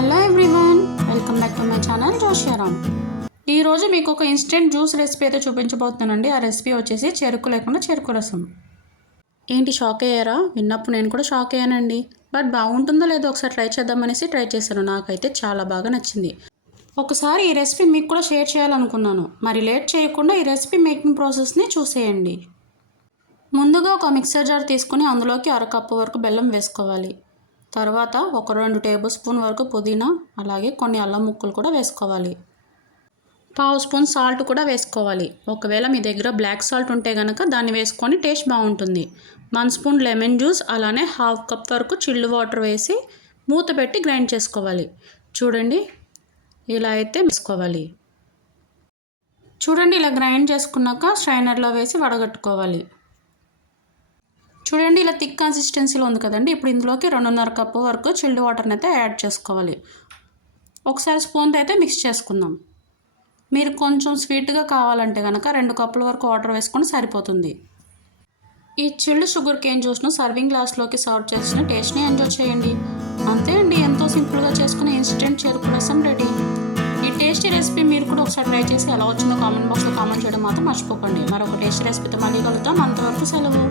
Hello everyone, welcome back to my channel జోష్యారామ్. ఈరోజు మీకు ఒక ఇన్స్టెంట్ జ్యూస్ రెసిపీ అయితే చూపించబోతున్నానండి. ఆ రెసిపీ వచ్చేసి చెరుకు లేకుండా చెరుకు రసం. ఏంటి షాక్ అయ్యారా? విన్నప్పుడు నేను కూడా షాక్ అయ్యానండి. బట్ బాగుంటుందో లేదో ఒకసారి ట్రై చేద్దామనేసి ట్రై చేశాను. నాకైతే చాలా బాగా నచ్చింది. ఒకసారి ఈ రెసిపీ మీకు కూడా షేర్ చేయాలనుకున్నాను. మరి లేట్ చేయకుండా ఈ రెసిపీ మేకింగ్ ప్రాసెస్ని చూసేయండి. ముందుగా ఒక మిక్సర్ జార్ తీసుకుని అందులోకి అరకప్పు వరకు బెల్లం వేసుకోవాలి. తర్వాత ఒక 2 టేబుల్ స్పూన్ వరకు పుదీనా, అలాగే కొన్ని అల్లం ముక్కలు కూడా వేసుకోవాలి. పావు స్పూన్ సాల్ట్ కూడా వేసుకోవాలి. ఒకవేళ మీ దగ్గర బ్లాక్ సాల్ట్ ఉంటే కనుక దాన్ని వేసుకొని టేస్ట్ బాగుంటుంది. 1 స్పూన్ లెమన్ జ్యూస్, అలానే 1/2 కప్ వరకు చిల్డ్ వాటర్ వేసి మూత పెట్టి గ్రైండ్ చేసుకోవాలి. చూడండి, ఇలా అయితే వేసుకోవాలి. చూడండి, ఇలా గ్రైండ్ చేసుకున్నాక స్ట్రైనర్లో వేసి వడగట్టుకోవాలి. చూడండి, ఇలా థిక్ కన్సిస్టెన్సీలో ఉంది కదండి. ఇప్పుడు ఇందులోకి 2.5 కప్పు వరకు చిల్డ్ వాటర్ని అయితే యాడ్ చేసుకోవాలి. ఒకసారి స్పూన్తో అయితే మిక్స్ చేసుకుందాం. మీరు కొంచెం స్వీట్గా కావాలంటే కనుక 2 కప్పుల వరకు వాటర్ వేసుకొని సరిపోతుంది. ఈ చిల్డ్ షుగర్ కేన్ జ్యూస్ను సర్వింగ్ గ్లాస్లోకి సర్వ్ చేసిన టేస్ట్ని ఎంజాయ్ చేయండి. అంతే అండి, ఎంతో సింపుల్గా చేసుకునే ఇన్స్టెంట్ చెరుకు రసం రెడీ. ఈ టేస్టీ రెసిపీ మీరు కూడా ఒకసారి ట్రై చేసి ఎలా వచ్చిందో కామెంట్ బాక్స్లో కామెంట్ చేయడం మాత్రం మర్చిపోకండి. మరొక టేస్టీ రెసిపీతో మళ్ళీ కలుద్దాం. అంతవరకు సెలవు.